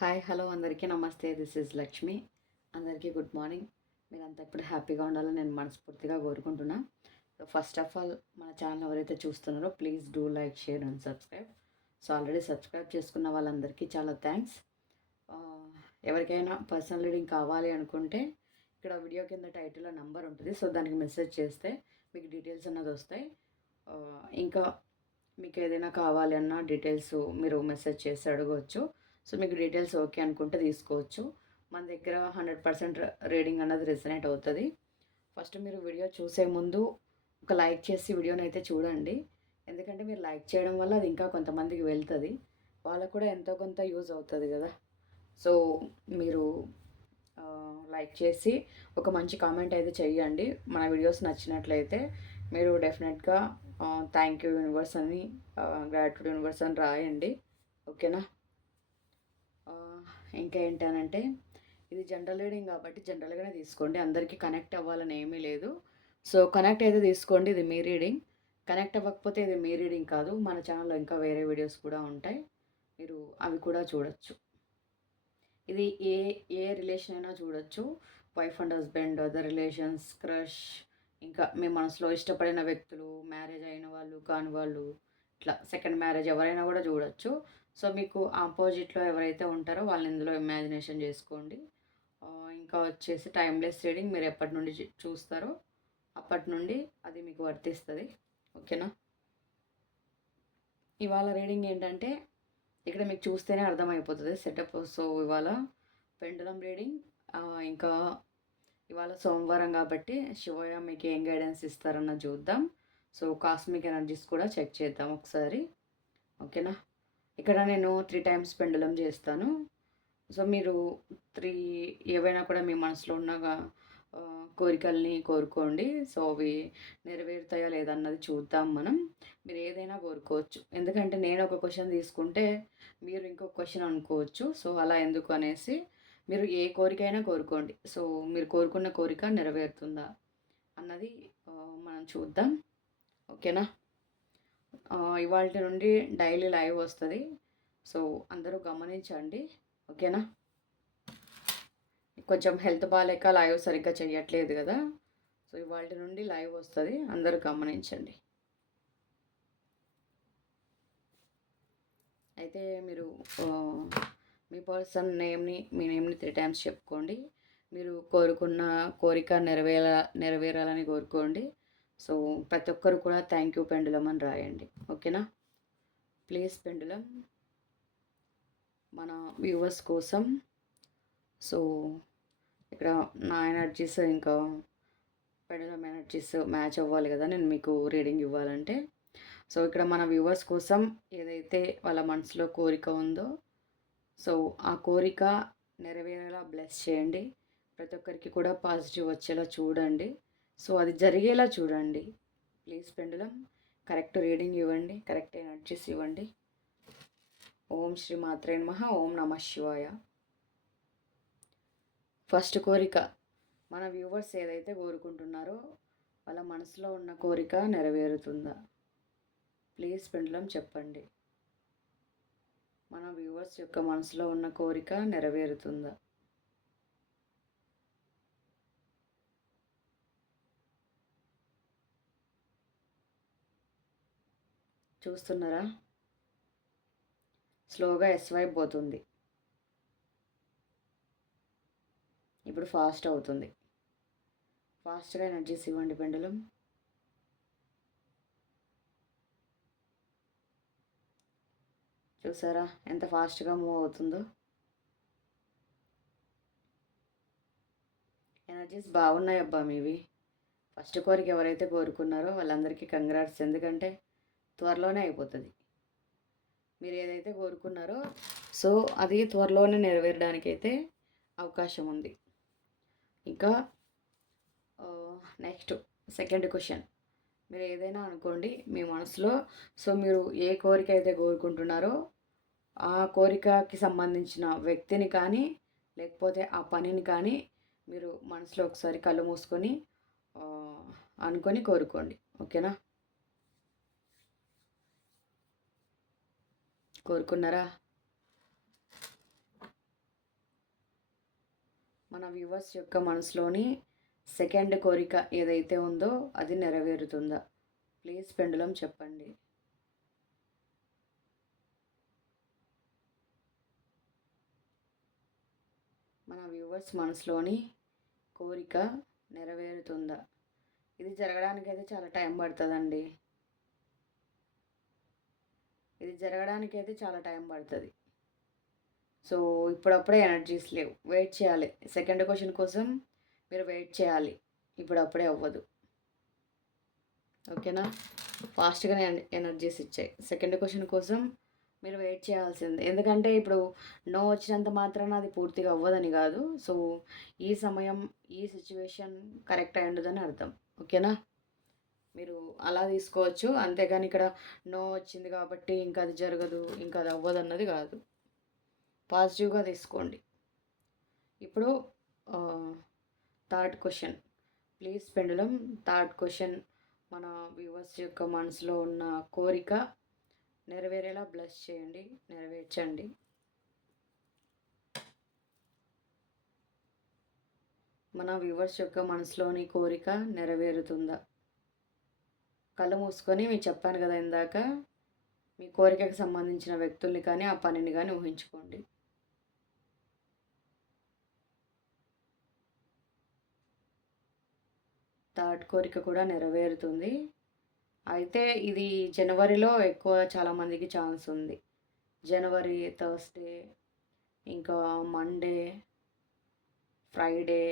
Hi hello అందరికీ నమస్తే. This is Lakshmi. అందరికీ గుడ్ మార్నింగ్. మీరంతా ఇప్పుడు హ్యాపీగా ఉండాలని నేను మనస్ఫూర్తిగా కోరుకుంటున్నా. సో ఫస్ట్ ఆఫ్ ఆల్ మన ఛానల్ ఎవరైతే చూస్తున్నారో please do like share and subscribe so already subscribe చేసుకున్న వాళ్ళందరికీ చాలా థ్యాంక్స్ uh, ఎవరికైనా పర్సనల్ రీడింగ్ కావాలి అనుకుంటే ఇక్కడ వీడియో కింద టైటిల్లో నంబర్ ఉంటుంది. సో దానికి మెసేజ్ చేస్తే మీకు డీటెయిల్స్ అన్నది వస్తాయి. Uh, ఇంకా మీకు ఏదైనా కావాలి అన్న డీటెయిల్స్ మీరు మెసేజ్ చేసి అడగవచ్చు సో మీకు డీటెయిల్స్ ఓకే అనుకుంటే తీసుకోవచ్చు. మన దగ్గర హండ్రెడ్ పర్సెంట్ రీడింగ్ అన్నది రెసినేట్ అవుతుంది. ఫస్ట్ మీరు వీడియో చూసే ముందు ఒక లైక్ చేసి వీడియోని అయితే చూడండి. ఎందుకంటే మీరు లైక్ చేయడం వల్ల అది ఇంకా కొంతమందికి వెళ్తుంది. వాళ్ళకు కూడా ఎంతో కొంత యూజ్ అవుతుంది కదా. సో మీరు లైక్ చేసి ఒక మంచి కామెంట్ అయితే చేయండి మన వీడియోస్ నచ్చినట్లయితే మీరు డెఫినెట్గా థ్యాంక్ యూ యూనివర్స్ అని గ్రాట్యూడ్ యూనివర్స్ అని రాయండి. ఓకేనా? ఇంకా ఏంటనంటే ఇది జనరల్ రీడింగ్ కాబట్టి జనరల్గానే తీసుకోండి. అందరికీ కనెక్ట్ అవ్వాలని ఏమీ లేదు. సో కనెక్ట్ అయితే తీసుకోండి. ఇది మీ రీడింగ్. కనెక్ట్ అవ్వకపోతే ఇది మీ రీడింగ్ కాదు. మన ఛానల్లో ఇంకా వేరే వీడియోస్ కూడా ఉంటాయి. మీరు అవి కూడా చూడొచ్చు. ఇది ఏ ఏ రిలేషన్ అయినా చూడొచ్చు. Wife and husband other relations crush ఇంకా మీ మనసులో ఇష్టపడిన వ్యక్తులు మ్యారేజ్ అయిన వాళ్ళు కాని వాళ్ళు ఇట్లా సెకండ్ మ్యారేజ్ ఎవరైనా కూడా చూడొచ్చు. సో మీకు ఆపోజిట్లో ఎవరైతే ఉంటారో వాళ్ళని ఇందులో ఇమాజినేషన్ చేసుకోండి. ఇంకా వచ్చేసి టైమ్లెస్ రీడింగ్ మీరు ఎప్పటి నుండి చూస్తారో అప్పటి నుండి అది మీకు వర్తిస్తుంది. ఓకేనా? ఇవాళ రీడింగ్ ఏంటంటే ఇక్కడ మీకు చూస్తేనే అర్థమైపోతుంది సెటప్. సో ఇవాళ పెండలం రీడింగ్ ఇంకా ఇవాళ సోమవారం కాబట్టి శివయ్య మీకు ఏం గైడెన్స్ ఇస్తారన్న చూద్దాం. సో కాస్మిక్ ఎనర్జీస్ కూడా చెక్ చేద్దాం ఒకసారి. ఓకేనా? ఇక్కడ నేను త్రీ టైమ్స్ పెండలం చేస్తాను. సో మీరు త్రీ ఏవైనా కూడా మీ మనసులో ఉన్న కోరికల్ని కోరుకోండి. సో అవి నెరవేరుతాయా లేదన్నది చూద్దాం మనం. మీరు ఏదైనా కోరుకోవచ్చు. ఎందుకంటే నేను ఒక క్వశ్చన్ తీసుకుంటే మీరు ఇంకొక క్వశ్చన్ అనుకోవచ్చు. సో అలా ఎందుకు అనేసి మీరు ఏ కోరికైనా కోరుకోండి. సో మీరు కోరుకున్న కోరిక నెరవేరుతుందా అన్నది మనం చూద్దాం. ఓకేనా ఇవాళ నుండి డైలీ లైవ్ వస్తుంది. సో అందరూ గమనించండి. ఓకేనా? కొంచెం హెల్త్ బాగాలేక లైవ్ సరిగ్గా చేయట్లేదు కదా. సో ఇవాళ నుండి లైవ్ వస్తుంది. అందరూ గమనించండి. అయితే మీరు మీ పర్సన్ నేమ్ని మీ నేమ్ని త్రీ టైమ్స్ చెప్పుకోండి. మీరు కోరుకున్న కోరిక నెరవేర నెరవేరాలని కోరుకోండి. సో ప్రతి ఒక్కరు కూడా థ్యాంక్ యూ పెండులం అని రాయండి. ఓకేనా? ప్లీజ్ పెండులం మన వ్యూవర్స్ కోసం. సో ఇక్కడ నా ఎనర్జీస్ ఇంకా పెండులం ఎనర్జీస్ మ్యాచ్ అవ్వాలి కదా నేను మీకు రీడింగ్ ఇవ్వాలంటే. సో ఇక్కడ మన వ్యూవర్స్ కోసం ఏదైతే వాళ్ళ మనసులో కోరిక ఉందో సో ఆ కోరిక నెరవేరేలా బ్లెస్ చేయండి. ప్రతి ఒక్కరికి కూడా పాజిటివ్ వచ్చేలా చూడండి. సో అది జరిగేలా చూడండి. ప్లీజ్ పెండులం కరెక్ట్ రీడింగ్ ఇవ్వండి కరెక్ట్ ఎనర్జీస్ ఇవ్వండి. ఓం శ్రీ మాత్రే నమ ఓం నమ శివాయ. ఫస్ట్ కోరిక మన వ్యూవర్స్ ఏదైతే కోరుకుంటున్నారో వాళ్ళ మనసులో ఉన్న కోరిక నెరవేరుతుందా? ప్లీజ్ పెండులం చెప్పండి. మన వ్యూవర్స్ యొక్క మనసులో ఉన్న కోరిక నెరవేరుతుందా? చూస్తున్నారా? స్లోగా ఎస్ వైపు పోతుంది. ఇప్పుడు ఫాస్ట్ అవుతుంది. ఫాస్ట్గా ఎనర్జీస్ ఇవ్వండి పెండలం. చూసారా ఎంత ఫాస్ట్గా మూవ్ అవుతుందో? ఎనర్జీస్ బాగున్నాయి అబ్బా మీవి. ఫస్ట్ కోరిక ఎవరైతే కోరుకున్నారో వాళ్ళందరికీ కంగ్రాట్స్ ఎందుకంటే త్వరలోనే అయిపోతుంది. మీరు ఏదైతే కోరుకున్నారో సో అది త్వరలోనే నెరవేరడానికి అయితే అవకాశం ఉంది. ఇంకా నెక్స్ట్ సెకండ్ క్వశ్చన్. మీరు ఏదైనా అనుకోండి మీ మనసులో సో మీరు ఏ కోరిక అయితే కోరుకుంటున్నారో ఆ కోరికకి సంబంధించిన వ్యక్తిని కానీ లేకపోతే ఆ పనిని కానీ మీరు మనసులో ఒకసారి కళ్ళు మూసుకొని అనుకొని కోరుకోండి. ఓకేనా? కోరుకున్నారా? మన వ్యూవర్స్ యొక్క మనసులోని సెకండ్ కోరిక ఏదైతే ఉందో అది నెరవేరుతుందా? ప్లీజ్ పెండులం చెప్పండి. మన వ్యూవర్స్ మనసులోని కోరిక నెరవేరుతుందా? ఇది జరగడానికి అయితే చాలా టైం పడుతుందండి. ఇది జరగడానికి అయితే చాలా టైం పడుతుంది. సో ఇప్పుడప్పుడే ఎనర్జీస్ లేవు. వెయిట్ చేయాలి. సెకండ్ క్వశ్చన్ కోసం మీరు వెయిట్ చేయాలి. ఇప్పుడప్పుడే అవ్వదు. ఓకేనా? ఫాస్ట్గానే ఎనర్జీస్ ఇచ్చాయి. సెకండ్ క్వశ్చన్ కోసం మీరు వెయిట్ చేయాల్సింది. ఎందుకంటే ఇప్పుడు నో వచ్చినంత మాత్రాన అది పూర్తిగా అవ్వదని కాదు. సో ఈ సమయం ఈ సిచ్యువేషన్ కరెక్ట్ అయి అర్థం. ఓకేనా? మీరు అలా తీసుకోవచ్చు. అంతేగాని ఇక్కడ నో వచ్చింది కాబట్టి ఇంకా అది జరగదు ఇంకా అది అవ్వదు అన్నది కాదు పాజిటివ్గా తీసుకోండి. ఇప్పుడు third question please pendulum third question మన వ్యూవర్స్ యొక్క మనసులో ఉన్న కోరిక నెరవేరేలా బ్లెస్ చేయండి నెరవేర్చండి. మన వ్యూవర్స్ యొక్క మనసులోని కోరిక నెరవేరుతుందా? కళ్ళు మూసుకొని మీకు చెప్పాను కదా ఇందాక మీ కోరికకు సంబంధించిన వ్యక్తుల్ని కానీ ఆ పనిని కానీ ఊహించుకోండి. థర్డ్ కోరిక కూడా నెరవేరుతుంది. అయితే ఇది జనవరిలో ఎక్కువ చాలామందికి ఛాన్స్ ఉంది. జనవరి థర్స్డే ఇంకా మండే ఫ్రైడే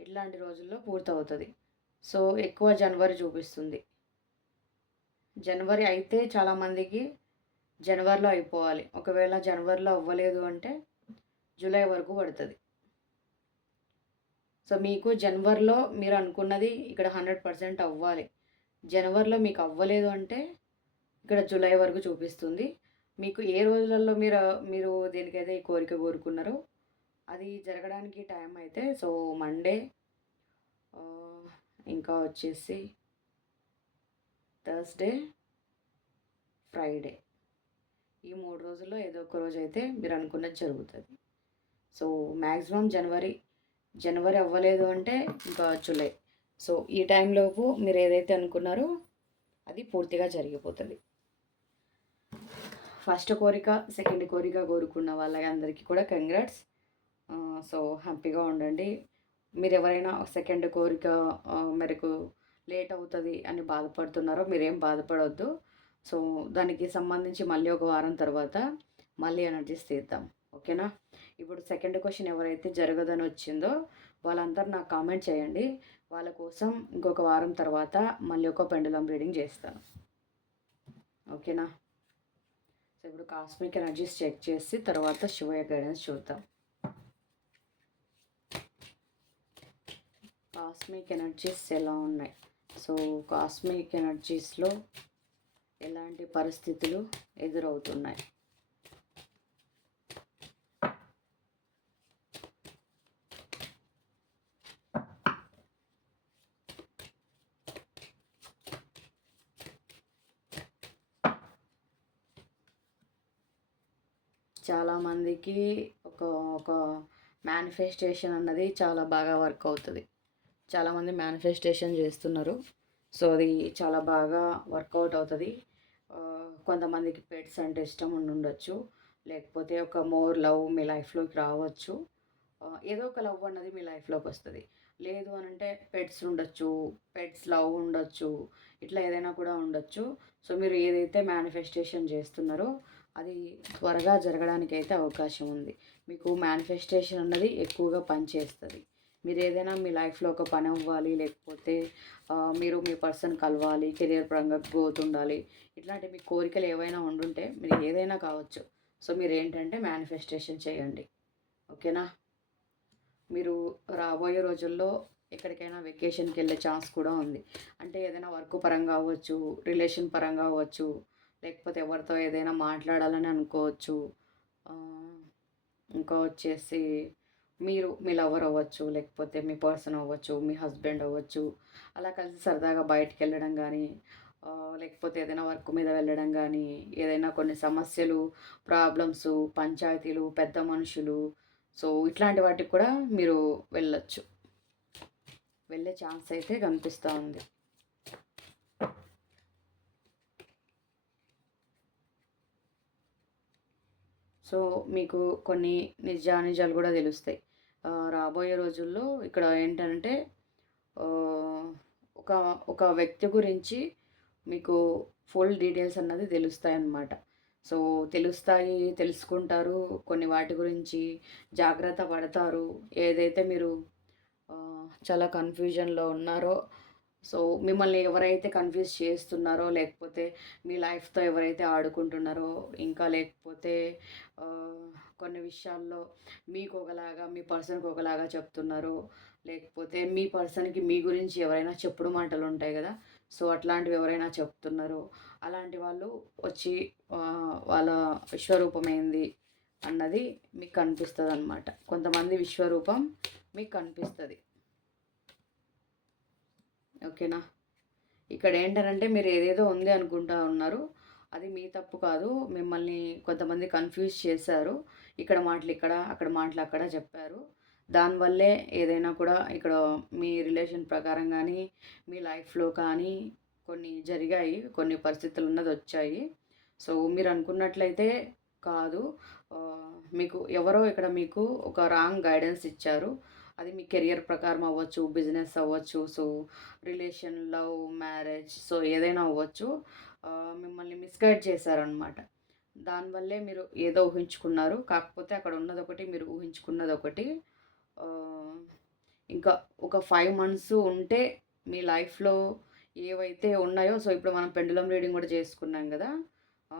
ఇట్లాంటి రోజుల్లో పూర్తవుతుంది. సో ఎక్కువ జనవరి చూపిస్తుంది. జనవరి అయితే చాలామందికి జనవరిలో అయిపోవాలి. ఒకవేళ జనవరిలో అవ్వలేదు అంటే జూలై వరకు పడుతుంది. సో మీకు జనవరిలో మీరు అనుకున్నది ఇక్కడ హండ్రెడ్ పర్సెంట్ అవ్వాలి. జనవరిలో మీకు అవ్వలేదు అంటే ఇక్కడ జూలై వరకు చూపిస్తుంది. మీకు ఏ రోజులలో మీరు మీరు దేనికైతే ఈ కోరిక కోరుకున్నారో అది జరగడానికి టైం అయితే సో మండే ఇంకా వచ్చేసి థర్స్డే ఫ్రైడే. ఈ మూడు రోజుల్లో ఏదో ఒక రోజు అయితే మీరు అనుకున్నది జరుగుతుంది. సో మ్యాక్సిమం జనవరి జనవరి అవ్వలేదు అంటే ఇంకా జూలై. సో ఈ టైంలోపు మీరు ఏదైతే అనుకున్నారో అది పూర్తిగా జరిగిపోతుంది. ఫస్ట్ కోరిక సెకండ్ కోరిక కోరుకున్న వాళ్ళ అందరికీ కూడా కంగ్రాట్స్. సో హ్యాపీగా ఉండండి. మీరు ఎవరైనా సెకండ్ కోరిక మేరకు లేట్ అవుతుంది అని బాధపడుతున్నారో మీరేం బాధపడవద్దు సో దానికి సంబంధించి మళ్ళీ ఒక వారం తర్వాత మళ్ళీ ఎనర్జీస్ తీద్దాం. ఓకేనా? ఇప్పుడు సెకండ్ క్వశ్చన్ ఎవరైతే జరగదని వచ్చిందో వాళ్ళందరూ నాకు కామెంట్ చేయండి. వాళ్ళ కోసం ఇంకొక వారం తర్వాత మళ్ళీ ఒక పెండులం రీడింగ్ చేస్తాను. ఓకేనా? సో ఇప్పుడు కాస్మిక్ ఎనర్జీస్ చెక్ చేసి తర్వాత శివయ్య గైడెన్స్ చూద్దాం. కాస్మిక్ ఎనర్జీస్ ఎలా ఉన్నాయి? సో కాస్మిక్ ఎనర్జీస్లో ఎలాంటి పరిస్థితులు ఎదురవుతున్నాయి? చాలామందికి ఒక ఒక మేనిఫెస్టేషన్ అన్నది చాలా బాగా వర్క్ అవుతుంది. చాలామంది మేనిఫెస్టేషన్ చేస్తున్నారు. సో అది చాలా బాగా వర్కౌట్ అవుతుంది. కొంతమందికి పెట్స్ అంటే ఇష్టం ఉండి ఉండొచ్చు లేకపోతే ఒక మోర్ లవ్ మీ లైఫ్లోకి రావచ్చు. ఏదో ఒక లవ్ అన్నది మీ లైఫ్లోకి వస్తుంది. లేదు అని అంటే పెట్స్ ఉండొచ్చు పెట్స్ లవ్ ఉండొచ్చు ఇట్లా ఏదైనా కూడా ఉండొచ్చు. సో మీరు ఏదైతే మేనిఫెస్టేషన్ చేస్తున్నారో అది త్వరగా జరగడానికి అయితే అవకాశం ఉంది. మీకు మేనిఫెస్టేషన్ అన్నది ఎక్కువగా పనిచేస్తుంది. మీరు ఏదైనా మీ లైఫ్లో ఒక పని అవ్వాలి లేకపోతే మీరు మీ పర్సన్ కలవాలి కెరియర్ పరంగా గ్రోత్ ఉండాలి ఇట్లాంటి మీ కోరికలు ఏవైనా ఉండుంటే మీరు ఏదైనా కావచ్చు. సో మీరు ఏంటంటే మేనిఫెస్టేషన్ చేయండి. ఓకేనా? మీరు రాబోయే రోజుల్లో ఎక్కడికైనా వెకేషన్కి వెళ్ళే ఛాన్స్ కూడా ఉంది. అంటే ఏదైనా వర్క్ పరంగా అవ్వచ్చు రిలేషన్ పరంగా అవ్వచ్చు లేకపోతే ఎవరితో ఏదైనా మాట్లాడాలని అనుకోవచ్చు ఇంకా వచ్చేసి మీరు మీ లవర్ అవ్వచ్చు లేకపోతే మీ పర్సన్ అవ్వచ్చు మీ హస్బెండ్ అవ్వచ్చు అలా కలిసి సరదాగా బయటికి వెళ్ళడం కానీ లేకపోతే ఏదైనా వర్క్ మీద వెళ్ళడం కానీ ఏదైనా కొన్ని సమస్యలు ప్రాబ్లమ్స్ పంచాయతీలు పెద్ద మనుషులు సో ఇట్లాంటి వాటికి కూడా మీరు వెళ్ళచ్చు. వెళ్ళే ఛాన్స్ అయితే కనిపిస్తూ ఉంది. సో మీకు కొన్ని నిజానిజాలు కూడా తెలుస్తాయి. రాబోయే రోజుల్లో ఇక్కడ ఏంటంటే ఒక ఒక వ్యక్తి గురించి మీకు ఫుల్ డీటెయిల్స్ అన్నది తెలుస్తాయి అన్నమాట సో తెలుస్తాయి తెలుసుకుంటారు కొన్ని వాటి గురించి జాగ్రత్త పడతారు. ఏదైతే మీరు చాలా కన్ఫ్యూజన్లో ఉన్నారో సో మిమ్మల్ని ఎవరైతే కన్ఫ్యూజ్ చేస్తున్నారో లేకపోతే మీ లైఫ్తో ఎవరైతే ఆడుకుంటున్నారో ఇంకా లేకపోతే కొన్ని విషయాల్లో మీకు ఒకలాగా మీ పర్సన్కి ఒకలాగా చెప్తున్నారో లేకపోతే మీ పర్సన్కి మీ గురించి ఎవరైనా చెప్పుడు మాటలు ఉంటాయి కదా సో అట్లాంటివి ఎవరైనా చెప్తున్నారో అలాంటి వాళ్ళు వచ్చి వాళ్ళ విశ్వరూపం ఏంది అన్నది మీకు కనిపిస్తుంది అనమాట కొంతమంది విశ్వరూపం మీకు కనిపిస్తుంది. ఓకేనా? ఇక్కడ ఏంటంటే మీరు ఏదేదో ఉంది అనుకుంటా ఉన్నారు. అది మీ తప్పు కాదు. మిమ్మల్ని కొంతమంది కన్ఫ్యూజ్ చేశారు. ఇక్కడ మాటలు ఇక్కడ అక్కడ మాటలు అక్కడ చెప్పారు. దానివల్లే ఏదైనా కూడా ఇక్కడ మీ రిలేషన్ ప్రకారం కానీ మీ లైఫ్లో కానీ కొన్ని జరిగాయి. కొన్ని పరిస్థితులు ఉన్నది వచ్చాయి. సో మీరు అనుకున్నట్లయితే కాదు. మీకు ఎవరో ఇక్కడ మీకు ఒక రాంగ్ గైడెన్స్ ఇచ్చారు. అది మీ కెరియర్ ప్రకారం అవ్వచ్చు బిజినెస్ అవ్వచ్చు so relation love marriage so ఏదైనా అవ్వచ్చు మిమ్మల్ని మిస్గైడ్ చేశారనమాట దానివల్లే మీరు ఏదో ఊహించుకున్నారు. కాకపోతే అక్కడ ఉన్నది ఒకటి మీరు ఊహించుకున్నది ఒకటి ఇంకా ఒక ఫైవ్ మంత్స్ ఉంటే మీ లైఫ్లో ఏవైతే ఉన్నాయో సో ఇప్పుడు మనం పెండులం రీడింగ్ కూడా చేసుకున్నాం కదా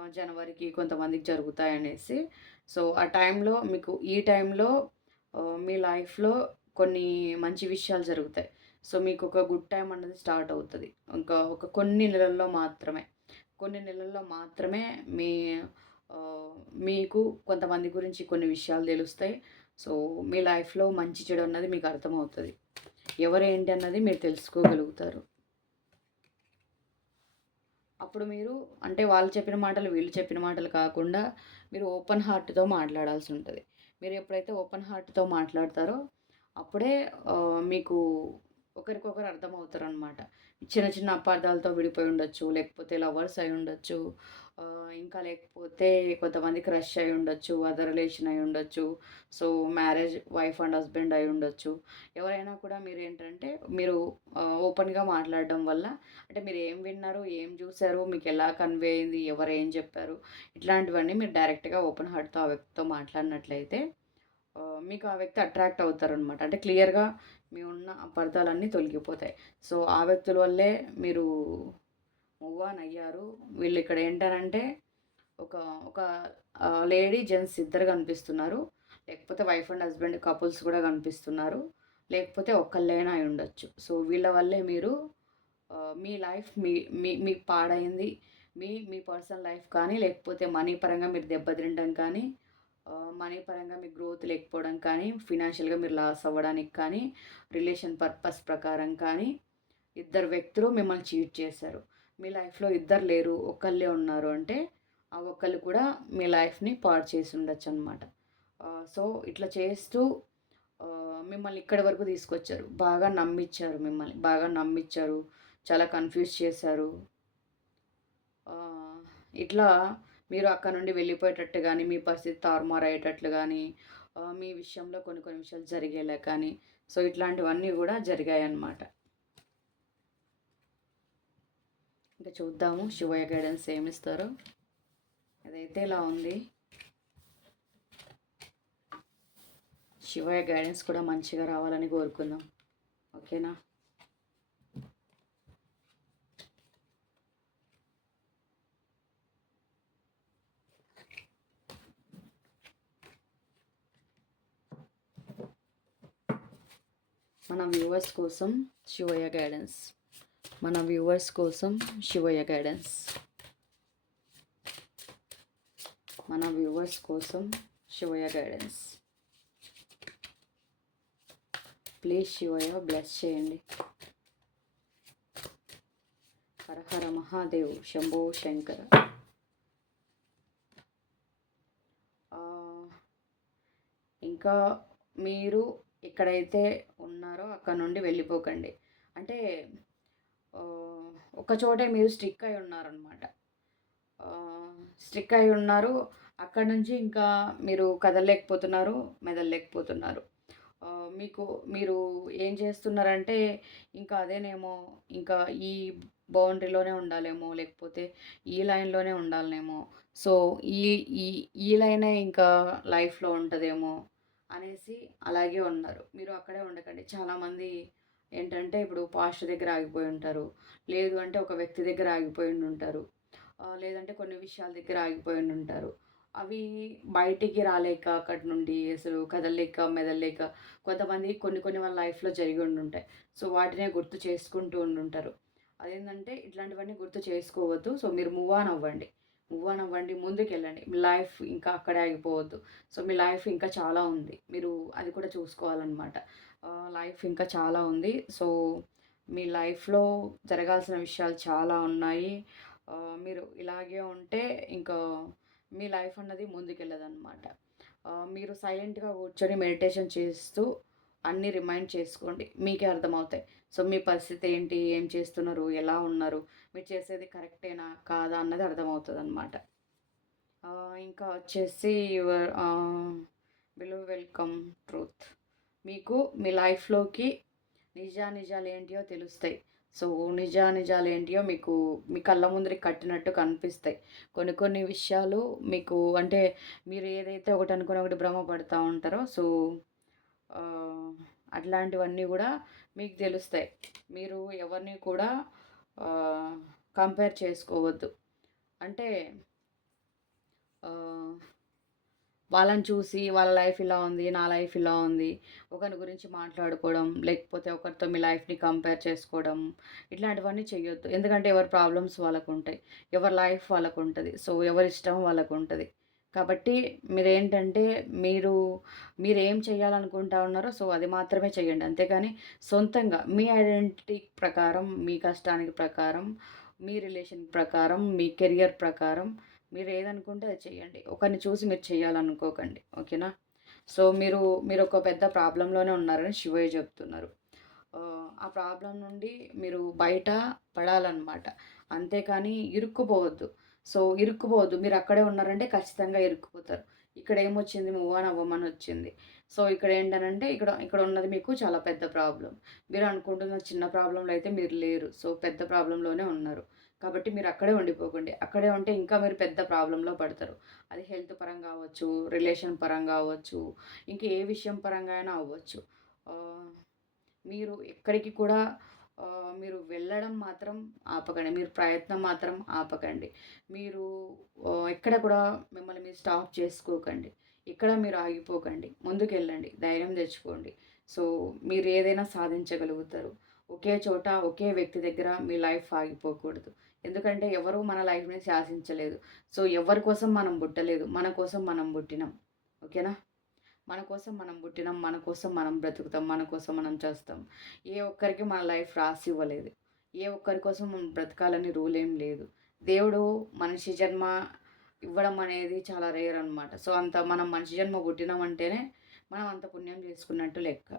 జనవరికి కొంతమందికి జరుగుతాయి అనేసి సో ఆ టైంలో మీకు ఈ టైంలో మీ లైఫ్లో కొన్ని మంచి విషయాలు జరుగుతాయి. సో మీకు ఒక గుడ్ టైం అన్నది స్టార్ట్ అవుతుంది. ఇంకా ఒక కొన్ని నెలల్లో మాత్రమే. కొన్ని నెలల్లో మాత్రమే మీ మీకు కొంతమంది గురించి కొన్ని విషయాలు తెలుస్తాయి. సో మీ లైఫ్లో మంచి చెడు అన్నది మీకు అర్థమవుతుంది. ఎవరేంటి అన్నది మీరు తెలుసుకోగలుగుతారు. అప్పుడు మీరు అంటే వాళ్ళు చెప్పిన మాటలు వీళ్ళు చెప్పిన మాటలు కాకుండా మీరు ఓపెన్ హార్ట్తో మాట్లాడాల్సి ఉంటుంది. మీరు ఎప్పుడైతే ఓపెన్ హార్ట్తో మాట్లాడతారో అప్పుడే మీకు ఒకరికొకరు అర్థమవుతారు అనమాట చిన్న చిన్న అపార్థాలతో విడిపోయి ఉండొచ్చు లేకపోతే లవర్స్ అయి ఉండొచ్చు ఇంకా లేకపోతే కొంతమంది క్రష్ అయి ఉండొచ్చు అదర్ రిలేషన్ అయి ఉండొచ్చు so marriage wife and husband అయి ఉండొచ్చు. ఎవరైనా కూడా మీరు ఏంటంటే మీరు ఓపెన్గా మాట్లాడడం వల్ల అంటే మీరు ఏం విన్నారు ఏం చూసారు మీకు ఎలా కన్వే అయింది ఎవరు ఏం చెప్పారు ఇట్లాంటివన్నీ మీరు డైరెక్ట్గా ఓపెన్ హార్ట్తో ఆ వ్యక్తితో మాట్లాడినట్లయితే మీకు ఆ వ్యక్తి అట్రాక్ట్ అవుతారనమాట అంటే క్లియర్గా మీ ఉన్న అపార్థాలన్నీ తొలగిపోతాయి. సో ఆ వ్యక్తుల వల్లే మీరు మూవ్ ఆన్ అయ్యారు. వీళ్ళు ఇక్కడ ఏంటనంటే ఒక ఒక లేడీ జెంట్స్ ఇద్దరు కనిపిస్తున్నారు. లేకపోతే వైఫ్ అండ్ హస్బెండ్ కపుల్స్ కూడా కనిపిస్తున్నారు. లేకపోతే ఒక్కళ్ళైనా అయి ఉండొచ్చు. సో వీళ్ళ వల్లే మీరు మీ లైఫ్ మీ మీ మీకు పాడైంది. మీ మీ పర్సనల్ లైఫ్ కానీ లేకపోతే మనీ పరంగా మీరు దెబ్బతినడం కానీ మనీ పరంగా మీకు గ్రోత్ లేకపోవడం కానీ ఫినాన్షియల్గా మీరు లాస్ అవ్వడానికి కానీ రిలేషన్ పర్పస్ ప్రకారం కానీ ఇద్దరు వ్యక్తులు మిమ్మల్ని చీట్ చేశారు. మీ లైఫ్లో ఇద్దరు లేరు ఒకళ్ళే ఉన్నారు అంటే ఆ ఒక్కళ్ళు కూడా మీ లైఫ్ని పాడు చేసి ఉండొచ్చు అనమాట సో ఇట్లా చేస్తూ మిమ్మల్ని ఇక్కడి వరకు తీసుకొచ్చారు. బాగా నమ్మిచ్చారు మిమ్మల్ని. బాగా నమ్మిచ్చారు. చాలా కన్ఫ్యూజ్ చేశారు. ఇట్లా మీరు అక్కడ నుండి వెళ్ళిపోయేటట్టు కానీ మీ పరిస్థితి తారుమారు అయ్యేటట్లు కానీ మీ విషయంలో కొన్ని కొన్ని విషయాలు జరిగేలా కానీ సో ఇట్లాంటివన్నీ కూడా జరిగాయి అన్నమాట ఇంకా చూద్దాము. శివయ్య గైడెన్స్ ఏమిస్తారు అదైతే ఇలా ఉంది. శివయ్య గైడెన్స్ కూడా మంచిగా రావాలని కోరుకుందాం. ఓకేనా? మన వ్యూవర్స్ కోసం శివయ్య గైడెన్స్ మన వ్యూవర్స్ కోసం శివయ్య గైడెన్స్ మన వ్యూవర్స్ కోసం Shivayya guidance please Shivayya bless చేయండి. హరహర మహాదేవ్ శంభో శంకర. ఇంకా మీరు ఎక్కడైతే ఉన్నారో అక్కడ నుండి వెళ్ళిపోకండి. అంటే ఒక చోటే మీరు స్టిక్ అయి ఉన్నారనమాట స్టిక్ అయి ఉన్నారు. అక్కడ నుంచి ఇంకా మీరు కదలలేకపోతున్నారు మెదలలేకపోతున్నారు. మీకు మీరు ఏం చేస్తున్నారంటే ఇంకా అదేనేమో ఇంకా ఈ బౌండరీలోనే ఉండాలేమో లేకపోతే ఈ లైన్లోనే ఉండాలనేమో సో ఈ ఈ ఈ లైనే ఇంకా లైఫ్లో ఉంటుందేమో అనేసి అలాగే ఉన్నారు. మీరు అక్కడే ఉండకండి. చాలామంది ఏంటంటే ఇప్పుడు పాస్ట్ దగ్గర ఆగిపోయి ఉంటారు. లేదు అంటే ఒక వ్యక్తి దగ్గర ఆగిపోయి ఉంటారు లేదంటే కొన్ని విషయాల దగ్గర ఆగిపోయి ఉంటారు అవి బయటికి రాలేక అక్కడి నుండి అసలు కదలలేక మెదలలేక కొంతమంది కొన్ని కొన్ని వాళ్ళ లైఫ్లో జరిగి ఉండుంటాయి. సో వాటినే గుర్తు చేసుకుంటూ ఉండుంటారు. అదేంటంటే ఇట్లాంటివన్నీ గుర్తు చేసుకోవద్దు. సో మీరు మూవ్ ఆన్ అవ్వండి. మూవ్ ఆన్ అవ్వండి మీ లైఫ్ ఇంకా అక్కడే ఆగిపోవద్దు. సో మీ లైఫ్ ఇంకా చాలా ఉంది. మీరు అది కూడా చూసుకోవాలన్నమాట. లైఫ్ ఇంకా చాలా ఉంది. సో మీ లైఫ్లో జరగాల్సిన విషయాలు చాలా ఉన్నాయి. మీరు ఇలాగే ఉంటే ఇంకా మీ లైఫ్ అన్నది ముందుకెళ్ళదన్నమాట. మీరు సైలెంట్గా కూర్చొని మెడిటేషన్ చేస్తూ అన్నీ రిమైండ్ చేసుకోండి. మీకే అర్థమవుతాయి. సో మీ పరిస్థితి ఏంటి? ఏం చేస్తున్నారు? ఎలా ఉన్నారు? మీరు చేసేది కరెక్టేనా? కాదా? అన్నది అర్థమవుతుంది అనమాట ఇంకా వచ్చేసి యువర్ బిలో వెల్కమ్ ట్రూత్. మీకు మీ లైఫ్లోకి నిజానిజాలు ఏంటియో తెలుస్తాయి. సో నిజానిజాలు ఏంటియో మీకు మీ కళ్ళ ముందరి కట్టినట్టు కనిపిస్తాయి. కొన్ని కొన్ని విషయాలు మీకు అంటే మీరు ఏదైతే ఒకటి అనుకుని ఒకటి భ్రమపడుతూ ఉంటారో సో అట్లాంటివన్నీ కూడా మీకు తెలుస్తాయి. మీరు ఎవరిని కూడా కంపేర్ చేసుకోవద్దు. అంటే వాళ్ళని చూసి వాళ్ళ లైఫ్ ఇలా ఉంది నా లైఫ్ ఇలా ఉంది ఒకరి గురించి మాట్లాడుకోవడం లేకపోతే ఒకరితో మీ లైఫ్ని కంపేర్ చేసుకోవడం ఇట్లాంటివన్నీ చేయొద్దు ఎందుకంటే ఎవరి ప్రాబ్లమ్స్ వాళ్ళకు ఉంటాయి ఎవరి లైఫ్ వాళ్ళకు ఉంటుంది సో ఎవరి ఇష్టం వాళ్ళకు ఉంటుంది కాబట్టి మీరేంటంటే మీరు మీరు ఏం చేయాలనుకుంటా ఉన్నారో సో అది మాత్రమే చేయండి. అంతేగాని సొంతంగా మీ ఐడెంటిటీ ప్రకారం మీ కష్టానికి ప్రకారం మీ రిలేషన్ ప్రకారం మీ కెరియర్ ప్రకారం మీరు ఏదనుకుంటే అది చేయండి. ఒకరిని చూసి మీరు చేయాలనుకోకండి. ఓకేనా? సో మీరు మీరు ఒక పెద్ద ప్రాబ్లంలోనే ఉన్నారని శివయ్య చెప్తున్నారు. ఆ ప్రాబ్లం నుండి మీరు బయట పడాలన్నమాట. అంతేకాని ఇరుక్కుపోవద్దు. సో ఇరుక్కుపోవద్దు. మీరు అక్కడే ఉన్నారంటే ఖచ్చితంగా ఇరుక్కుపోతారు. ఇక్కడ ఏమొచ్చింది? మూవ్ ఆన్ అవ్వమని వచ్చింది. సో ఇక్కడ ఏంటనంటే ఇక్కడ ఇక్కడ ఉన్నది మీకు చాలా పెద్ద ప్రాబ్లం మీరు అనుకుంటున్న చిన్న ప్రాబ్లంలో అయితే మీరు లేరు. సో పెద్ద ప్రాబ్లంలోనే ఉన్నారు. కాబట్టి మీరు అక్కడే ఉండిపోకండి. అక్కడే ఉంటే ఇంకా మీరు పెద్ద ప్రాబ్లంలో పడతారు. అది హెల్త్ పరంగా అవ్వచ్చు రిలేషన్ పరంగా అవ్వచ్చు ఇంకా ఏ విషయం పరంగా అయినా అవ్వచ్చు. మీరు ఎక్కడికి కూడా మీరు వెళ్ళడం మాత్రం ఆపకండి. మీరు ప్రయత్నం మాత్రం ఆపకండి. మీరు ఎక్కడ కూడా మిమ్మల్ని మీరు స్టాప్ చేసుకోకండి. ఇక్కడ మీరు ఆగిపోకండి. ముందుకు వెళ్ళండి ధైర్యం తెచ్చుకోండి. సో మీరు ఏదైనా సాధించగలుగుతారు. ఒకే చోట ఒకే వ్యక్తి దగ్గర మీ లైఫ్ ఆగిపోకూడదు. ఎందుకంటే ఎవరు మన లైఫ్ని శాసించలేదు. సో ఎవరి కోసం మనం పుట్టలేదు? మన కోసం మనం పుట్టినాం. ఓకేనా? మన కోసం మనం పుట్టినాం మన కోసం మనం బ్రతుకుతాం మన కోసం మనం చేస్తాం. ఏ ఒక్కరికి మన లైఫ్ రాసి ఇవ్వలేదు. ఏ ఒక్కరి కోసం మనం బ్రతకాలని రూల్ ఏం లేదు. దేవుడు మనిషి జన్మ ఇవ్వడం అనేది చాలా రేర్ అనమాట సో అంత మనం మనిషి జన్మ పుట్టినామంటేనే మనం అంత పుణ్యం చేసుకున్నట్టు లెక్క.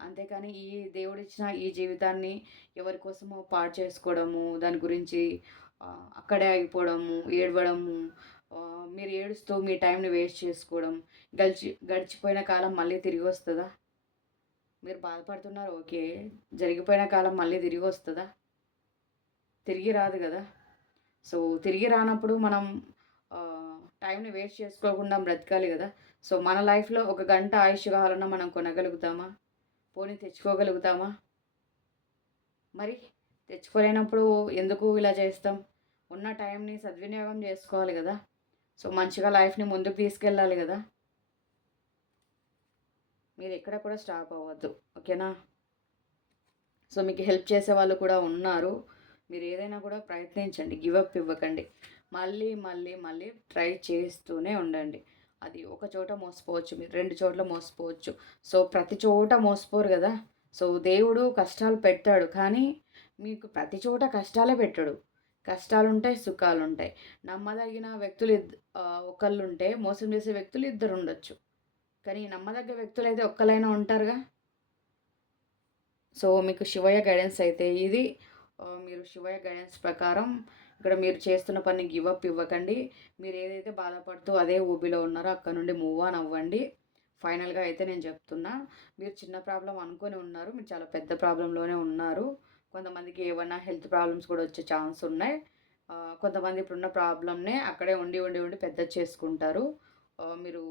అంతేకాని ఈ దేవుడిచ్చిన ఈ జీవితాన్ని ఎవరి కోసమో పాడు చేసుకోవడము దాని గురించి అక్కడే ఆగిపోవడము ఏడవడము మీరు ఏడుస్తూ మీ టైంని వేస్ట్ చేసుకోవడం గడిచి గడిచిపోయిన కాలం మళ్ళీ తిరిగి వస్తుందా? మీరు బాధపడుతున్నారు ఓకే. జరిగిపోయిన కాలం మళ్ళీ తిరిగి వస్తుందా? తిరిగి రాదు కదా. సో తిరిగి రానప్పుడు మనం టైంని వేస్ట్ చేసుకోకుండా బ్రతకాలి కదా. సో మన లైఫ్లో ఒక గంట ఆయుష్ కావాలన్నా మనం కొనగలుగుతామా? పోనీ తెచ్చుకోగలుగుతామా? మరి తెచ్చుకోలేనప్పుడు ఎందుకు ఇలా చేస్తాం? ఉన్న టైంని సద్వినియోగం చేసుకోవాలి కదా. సో మంచిగా లైఫ్ని ముందుకు తీసుకెళ్ళాలి కదా. మీరు ఎక్కడ కూడా స్టాప్ అవ్వద్దు. ఓకేనా? సో మీకు హెల్ప్ చేసే వాళ్ళు కూడా ఉన్నారు. మీరు ఏదైనా కూడా ప్రయత్నించండి. గివప్ ఇవ్వకండి. మళ్ళీ మళ్ళీ మళ్ళీ ట్రై చేస్తూనే ఉండండి. అది ఒక చోట మోసపోవచ్చు మీరు రెండు చోట్ల మోసపోవచ్చు. సో ప్రతి చోట మోసపోరు కదా. సో దేవుడు కష్టాలు పెట్టాడు కానీ మీకు ప్రతి చోట కష్టాలే పెట్టాడు. కష్టాలు ఉంటాయి సుఖాలు ఉంటాయి నమ్మదగిన వ్యక్తులు ఒకళ్ళు ఉంటే మోసం చేసే వ్యక్తులు ఇద్దరు ఉండొచ్చు కానీ నమ్మదగ్గ వ్యక్తులు అయితే ఒక్కలైనా ఉంటారుగా? సో మీకు శివయ్య గైడెన్స్ అయితే ఇది. మీరు శివయ్య గైడెన్స్ ప్రకారం ఇక్కడ మీరు చేస్తున్న పని గివప్ ఇవ్వకండి. మీరు ఏదైతే బాధపడుతూ అదే ఊబిలో ఉన్నారో అక్కడ నుండి మూవ్ ఆన్ అవ్వండి. ఫైనల్గా అయితే నేను చెప్తున్నా మీరు చిన్న ప్రాబ్లం అనుకొని ఉన్నారు మీరు చాలా పెద్ద ప్రాబ్లంలోనే ఉన్నారు. కొంతమందికి ఏమైనా హెల్త్ ప్రాబ్లమ్స్ కూడా వచ్చే ఛాన్స్ ఉన్నాయి. కొంతమంది ఇప్పుడున్న ప్రాబ్లమ్నే అక్కడే ఉండి ఉండి ఉండి పెద్ద చేసుకుంటారు. మీరు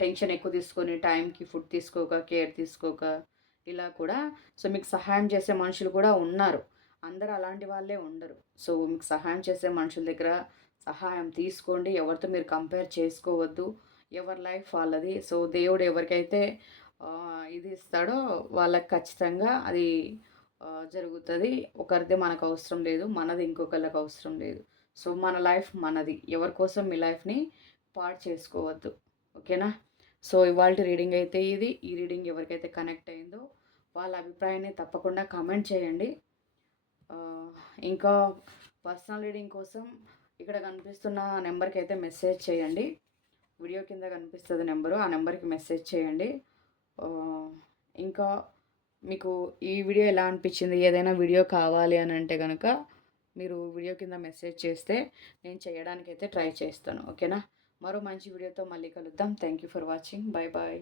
టెన్షన్ ఎక్కువ తీసుకొని టైంకి ఫుడ్ తీసుకోక కేర్ తీసుకోక ఇలా కూడా. సో మీకు సహాయం చేసే మనుషులు కూడా ఉన్నారు. అందరూ అలాంటి వాళ్ళే ఉండరు. సో మీకు సహాయం చేసే మనుషుల దగ్గర సహాయం తీసుకోండి. ఎవరితో మీరు కంపేర్ చేసుకోవద్దు. ఎవరి లైఫ్ వాళ్ళది. సో దేవుడు ఎవరికైతే ఇది ఇస్తాడో వాళ్ళకి ఖచ్చితంగా అది జరుగుతుంది. ఒకరిది మనకు అవసరం లేదు మనది ఇంకొకరికి అవసరం లేదు. సో మన లైఫ్ మనది. ఎవరి కోసం మీ లైఫ్ని పాడు చేసుకోవద్దు. ఓకేనా? సో ఇవాళ రీడింగ్ అయితే ఇది. ఈ రీడింగ్ ఎవరికైతే కనెక్ట్ అయిందో వాళ్ళ అభిప్రాయాన్ని తప్పకుండా కామెంట్ చేయండి. ఇంకా పర్సనల్ రీడింగ్ కోసం ఇక్కడ కనిపిస్తున్న నెంబర్కి అయితే మెసేజ్ చేయండి. వీడియో కింద కనిపిస్తుంది నెంబరు. ఆ నెంబర్కి మెసేజ్ చేయండి. ఇంకా మీకు ఈ వీడియో ఎలా అనిపించింది? ఏదైనా వీడియో కావాలి అని అంటే కనుక మీరు వీడియో కింద మెసేజ్ చేస్తే నేను చేయడానికైతే ట్రై చేస్తాను. ఓకేనా? మరో మంచి వీడియోతో మళ్ళీ కలుద్దాం. Thank you for watching. Bye bye